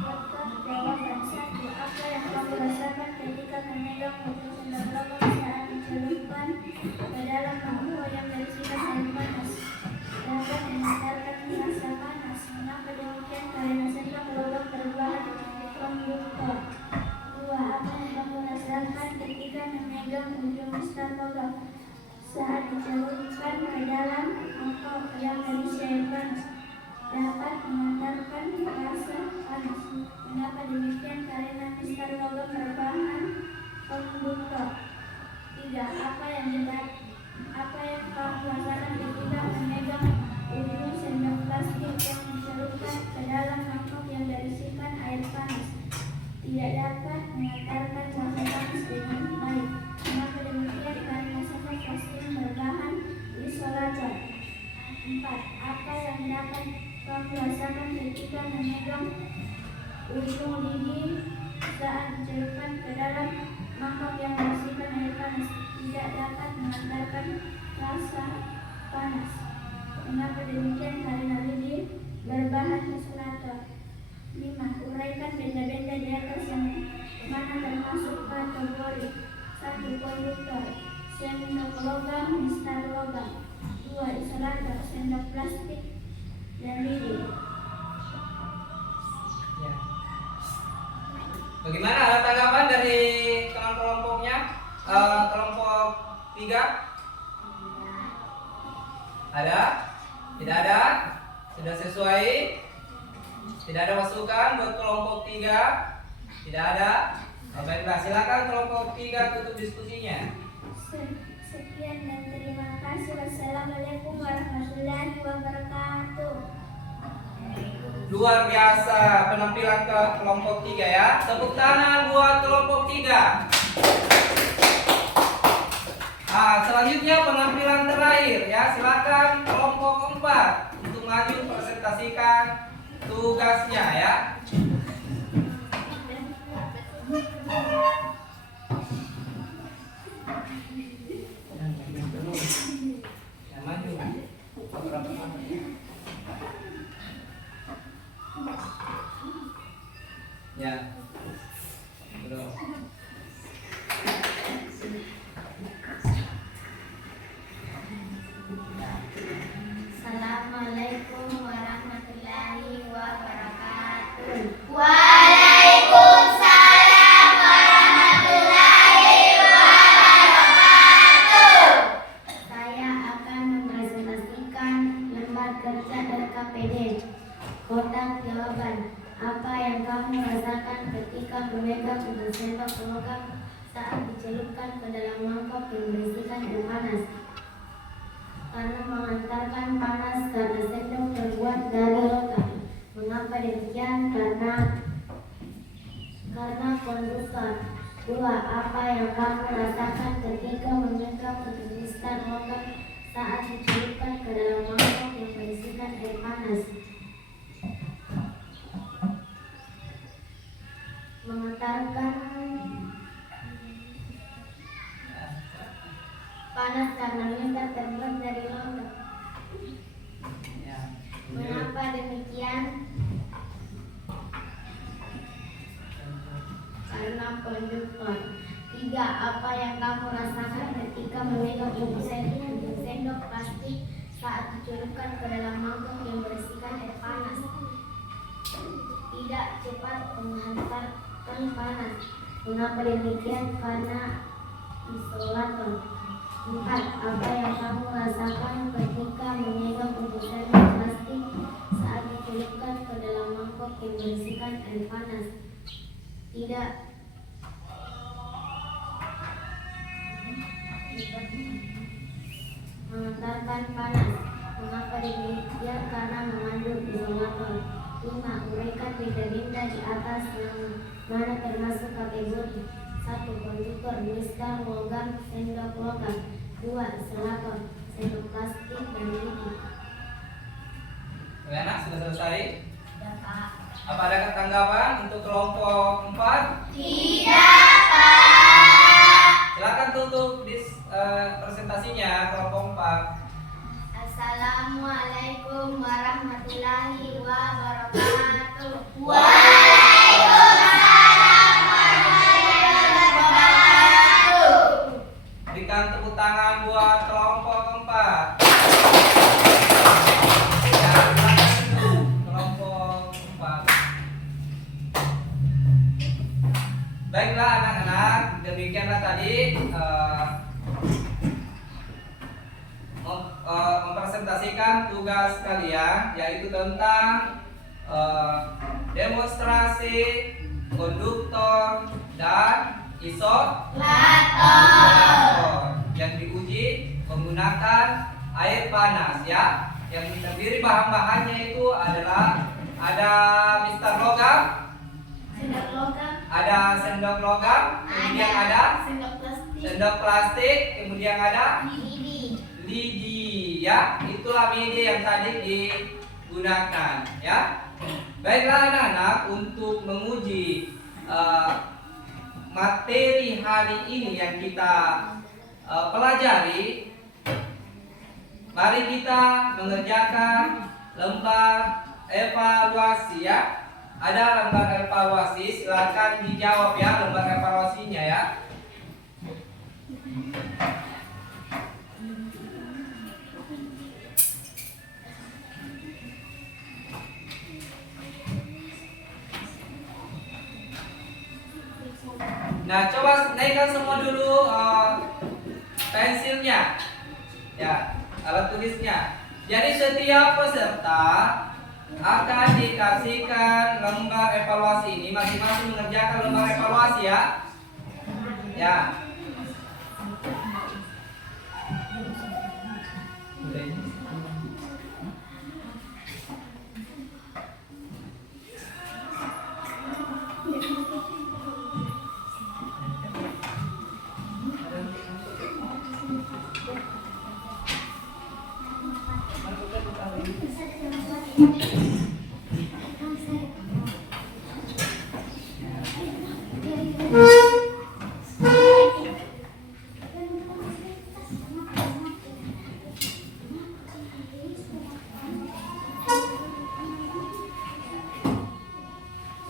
Podcast Jawaban 1. Apa yang kamu rasakan ketika memegang ujung sendok logam saat dicelupkan ke dalam mangkok yang berisikan air panas? Dapat memancarkan rasa panas. Mengapa demikian? Karena sendok logam berbahan konduktor. 2. Apa yang kamu rasakan ketika memegang ujung sendok logam saat dicelupkan ke dalam mangkok yang berisi air panas? Dapat mengantarkan rasa panas. Mengapa demikian? Karena mistar logam berbahan konduktor. 3. Apa yang kamu rasakan ketika memegang ujung sendok plastik yang dicelupkan ke dalam mangkok yang berisikan air panas? Tidak dapat mengantarkan rasa panas dengan baik. Mengapa demikian? Karena sendok plastik berbahan isolator. 4. Apa yang dapat kamu rasakan ketika memegang ujung lidi saat dicelupkan ke dalam mangkok yang berisikan air panas? Tidak dapat mengantarkan rasa panas. Mengapa demikian? Karena lidi berbahan isolator. 5. Uraikan benda-benda di atas yang mana termasuk kategori 1. Konduktor, sendok logam, mistar logam. 2. Isolator, sendok plastik, dan lidi. Ya. Bagaimana, ada tanggapan dari kelompoknya? Kelompok 3? Ada? Tidak ada? Sudah sesuai? Tidak ada masukan buat kelompok 3? Tidak ada? Baiklah, silakan kelompok 3 tutup diskusinya. Sekian dan terima kasih. Wassalamualaikum warahmatullahi wabarakatuh. Luar biasa penampilan ke kelompok 3 ya. Tepuk tangan buat kelompok 3. Selanjutnya penampilan terakhir ya. Silakan kelompok 4 untuk maju presentasikan tugasnya ya. Ya. Belum. Assalamualaikum warahmatullahi wabarakatuh. Waalaikumsalam warahmatullahi wabarakatuh. Saya akan mempresentasikan lembar kerja LKPD. Kotak jawaban. Apa yang kamu rasakan ketika memegang ujung sendok logam saat dicelupkan ke dalam mangkok yang berisikan air panas? Karena mengantarkan panas karena sendok terbuat dari logam. Mengapa demikian? Karena konduktor. 2. Apa yang kamu rasakan ketika memegang ujung instan logam saat dicelupkan ke dalam mangkok yang berisikan air panas? Mengantarkan panas karena minta terbuat dari logam. Ya. Mengapa demikian? Karena konduktor. 3. Apa yang kamu rasakan ketika memegang ujung sendok plastik saat dicelupkan ke dalam mangkok yang berisikan air panas? Tidak cepat menghantarkan panas. Mengapa demikian? Karena isolator. 4. Apa yang kamu rasakan ketika memegang ujung sendok plastik saat dicelupkan ke dalam mangkok yang berisikan air panas? Tidak mengantarkan panas. Mengapa demikian? Karena mengandung isolator. 5. Uraikan benda-benda di atas yang mana termasuk kategori. 1. Konduktor, tuliskan logam, sendok logam. 2. Isolator, sendok plastik dan lidi. Anak sudah selesai? Ya, Pak. Apa ada tanggapan untuk kelompok 4? Tidak, Pak. Silakan tutup presentasinya kelompok 4. Assalamualaikum warahmatullahi wabarakatuh. Waalaikumsalam warahmatullahi wabarakatuh. Berikan tepuk tangan buat kelompok 4. Ya, silakan tutup kelompok 4. Baiklah anak-anak, demikianlah tadi mempresentasikan tugas kalian, yaitu tentang demonstrasi konduktor dan isolator yang diuji menggunakan air panas ya. Yang terdiri bahan-bahannya itu adalah ada Mister Logam, Sendok logam, ada sendok logam, kemudian ada sendok plastik, sendok plastik, kemudian ada lidi. lidi ya. Itulah media yang tadi digunakan ya. Baiklah anak-anak, untuk menguji materi hari ini yang kita pelajari, mari kita mengerjakan lembar evaluasi ya. Ada lembar evaluasi, silakan dijawab ya lembar evaluasinya ya. Nah, coba naikkan semua dulu pensilnya, ya, alat tulisnya. Jadi setiap peserta akan dikasihkan lembar evaluasi ini, masing-masing mengerjakan lembar evaluasi ya. Ya.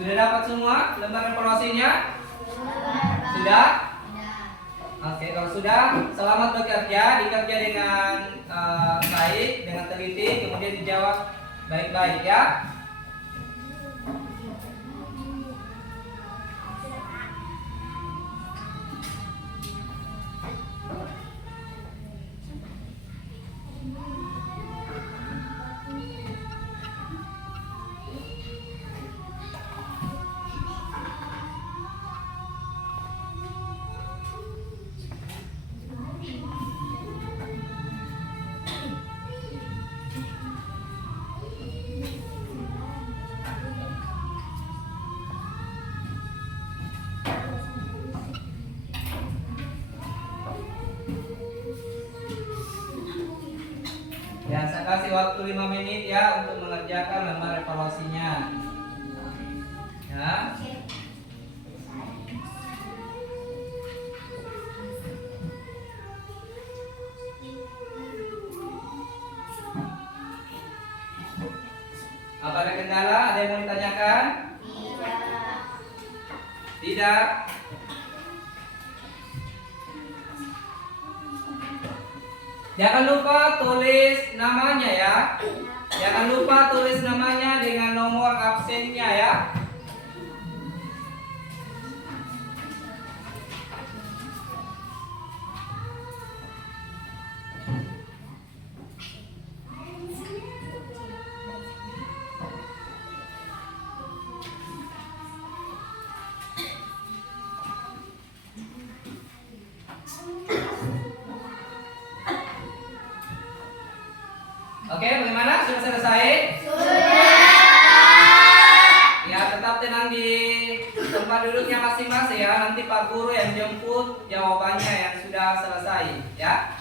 Sudah dapat semua lembar evaluasinya? Sudah? Oke, kalau sudah, selamat bekerja, dikerja dengan baik, dengan teliti, kemudian dijawab baik-baik ya. Ya, saya kasih waktu 5 menit ya untuk mengerjakan lembar evaluasinya. Ya. Apa ada kendala? Ada yang mau ditanyakan? Tidak. Jangan lupa tulis namanya ya. Jangan lupa tulis namanya dengan nomor absennya ya. Oke, bagaimana? Sudah selesai? Ya, tetap tenang di tempat duduknya masing-masing ya. Nanti Pak Guru yang jemput jawabannya yang sudah selesai ya.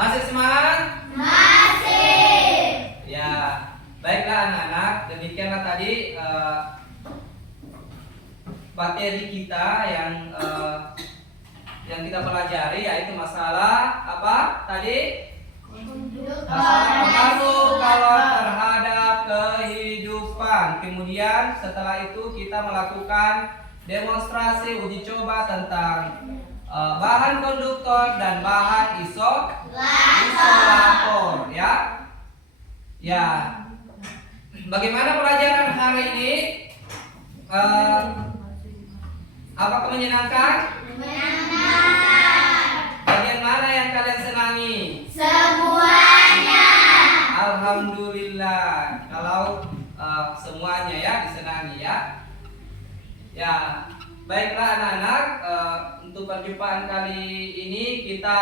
Masih semangat? Masih. Ya, baiklah anak-anak, demikianlah tadi materi kita yang kita pelajari, yaitu masalah apa tadi? Masalah pengaruh kolot terhadap kehidupan. Kemudian setelah itu kita melakukan demonstrasi uji coba tentang bahan konduktor dan bahan isolator ya. Ya. Bagaimana pelajaran hari ini? Apakah menyenangkan? Bagian mana yang kalian senangi? Semuanya. Alhamdulillah. Kalau semuanya ya disenangi ya. Ya, baiklah anak-anak, untuk perjumpaan kali ini kita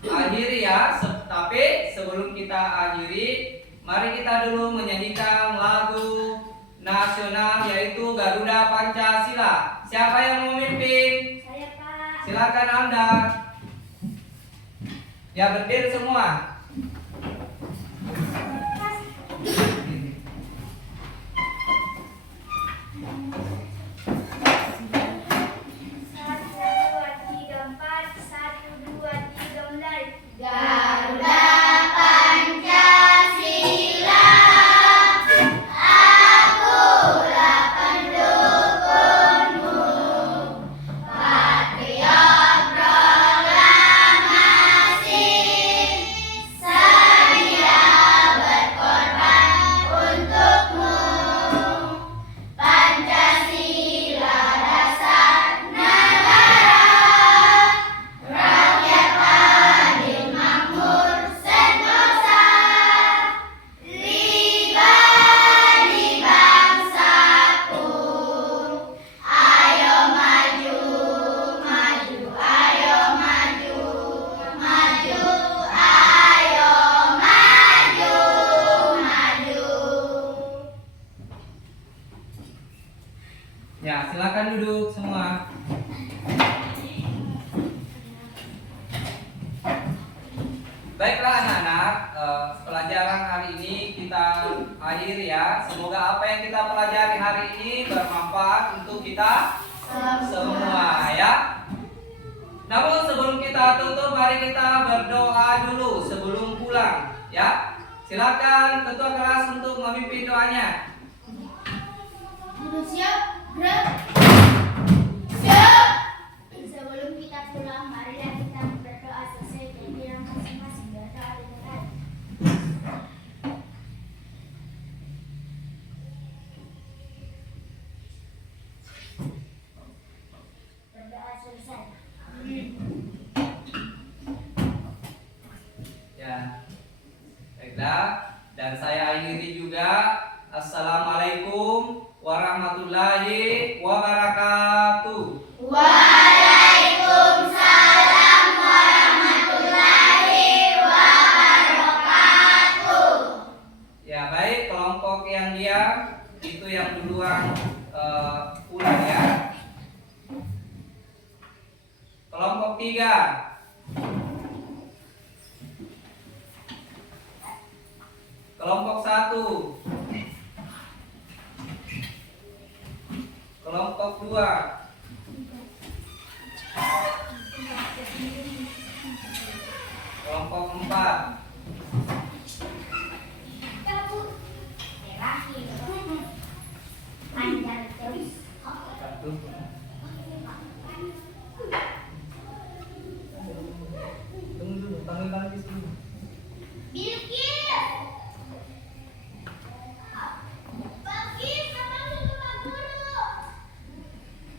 akhiri ya. Tapi sebelum kita akhiri, mari kita dulu menyanyikan lagu nasional yaitu Garuda Pancasila. Siapa yang mau memimpin? Saya, Pak. Silakan Anda. Ya, berdiri semua. Garuda Pancasila, akulah pendukungmu, patriot proklamasi, Baiklah anak-anak, pelajaran hari ini kita akhiri ya. Semoga apa yang kita pelajari hari ini bermanfaat untuk kita semua ya. Namun sebelum kita tutup, mari kita berdoa dulu sebelum pulang ya. Silakan ketua kelas untuk memimpin doanya. Siap, gerak. Siap. Sebelum kita pulang, marilah kita berdoa sesuai dengan yang masing-masing. Berdoa dengan hati. Berdoa selesai. Ya. Baiklah, dan saya akhiri juga. Assalamualaikum warahmatullahi wabarakatuh. Waalaikumsalam warahmatullahi wabarakatuh. Ya baik, kelompok yang diam itu yang duluan pulang ya. Kelompok 3. Kelompok 1. Kelompok 2. Kelompok 4.